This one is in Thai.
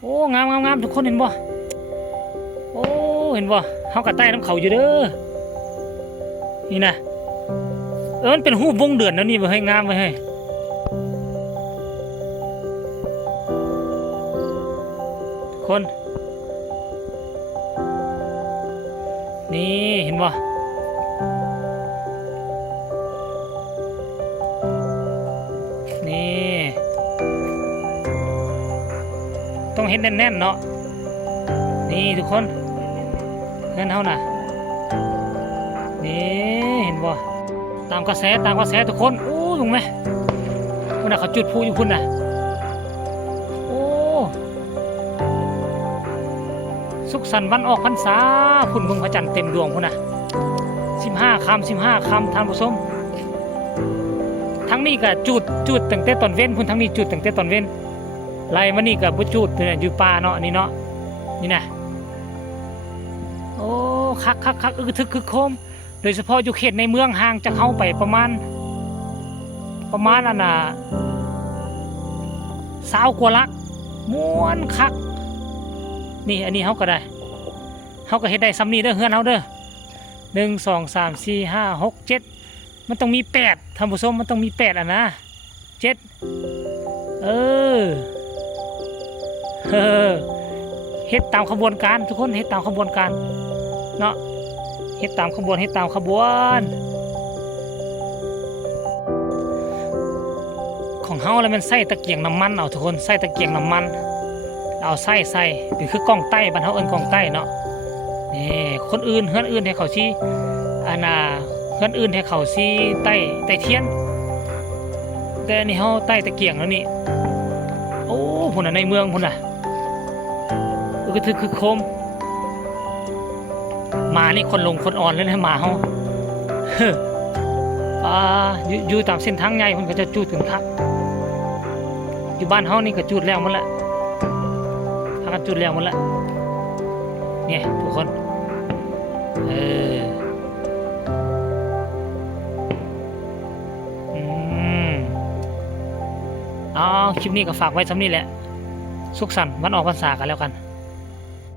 โอ้งามงามงามทุกคนเห็นบ่โอ้เห็นบ่เฮากะใต้น้ำเขาอยู่เด้อนี่นะมันเป็นรูปวงเดือนแล้วนี่บ่ให้งามไว้ให้ทุกคนนี่เห็นบ่นี่ต้องเห็นแน่นๆเนาะนี่ทุกคนเงินเท่าน่ะนี่เห็นบ่ตามกระแสทุกคนโอ้ลงไหมพุ่นน่ะเขาจุดพลุอยู่พุ่นน่ะโอ้สุขสันต์วันออกพรรษาพุ่นเบิ่งพระจันทร์เต็มดวงพุ่นน่ะ15 ค่ำท่านผู้ชมทั้งนี้ก็จุดตั้งแต่ตอนเว้นพุ่นทั้งนี้จุดตั้งแต่ตอนเว้นไล่มานี่ก็บ่จุดอยู่ป่าเนาะนี่เนาะนี่นะโอ้คักอึกทึกคึกโคมโดยเฉพาะอยู่เขตในเมืองห่างจากเฮาไปประมาณอันน่ะ20 กว่าลักม่วนคักนี่อันนี้เฮาก็ได้เฮาก็เฮ็ดได้ซ้ำนี้เด้อเฮือนเฮาเด้อ1 2 3 4 5 6 7มันต้องมี8ท่านผู้ชมมันต้องมี8อ่ะนะ7เฮ็ดตามขบวนการทุกคนเฮ็ดตามขบวนการเนาะเฮ็ดตามขบวนของเฮาแล้วมันใส่ตะเกียงน้ำมันเอาทุกคนใส่ตะเกียงน้ำมันเอาใส่หรือคือกล้องใต้บ้านเฮาเอิ้นกล้องใต้เนาะนี่คนอื่นเฮือนอื่นให้เขาสิอันน่ะเฮือนอื่นให้เขาสิใต้เทียนแต่นี่เฮาใต้ตะเกียงแล้วนี่โอ้พุ่นน่ะในเมืองพุ่นน่ะคือโคมมานี่คนลงคนอ่อนเลยนะหมาเฮาอยู่ตามเส้นทางใหญ่เพิ่นก็จะจูดถึงคักอยู่บ้านเฮานี่ก็จูดแล้วหมดละพากันจูดแล้วหมดละเนี่ยทุกคนคลิปนี้ก็ฝากไว้สำนี้แหละสุขสันต์วันออกพรรษากันแล้วกัน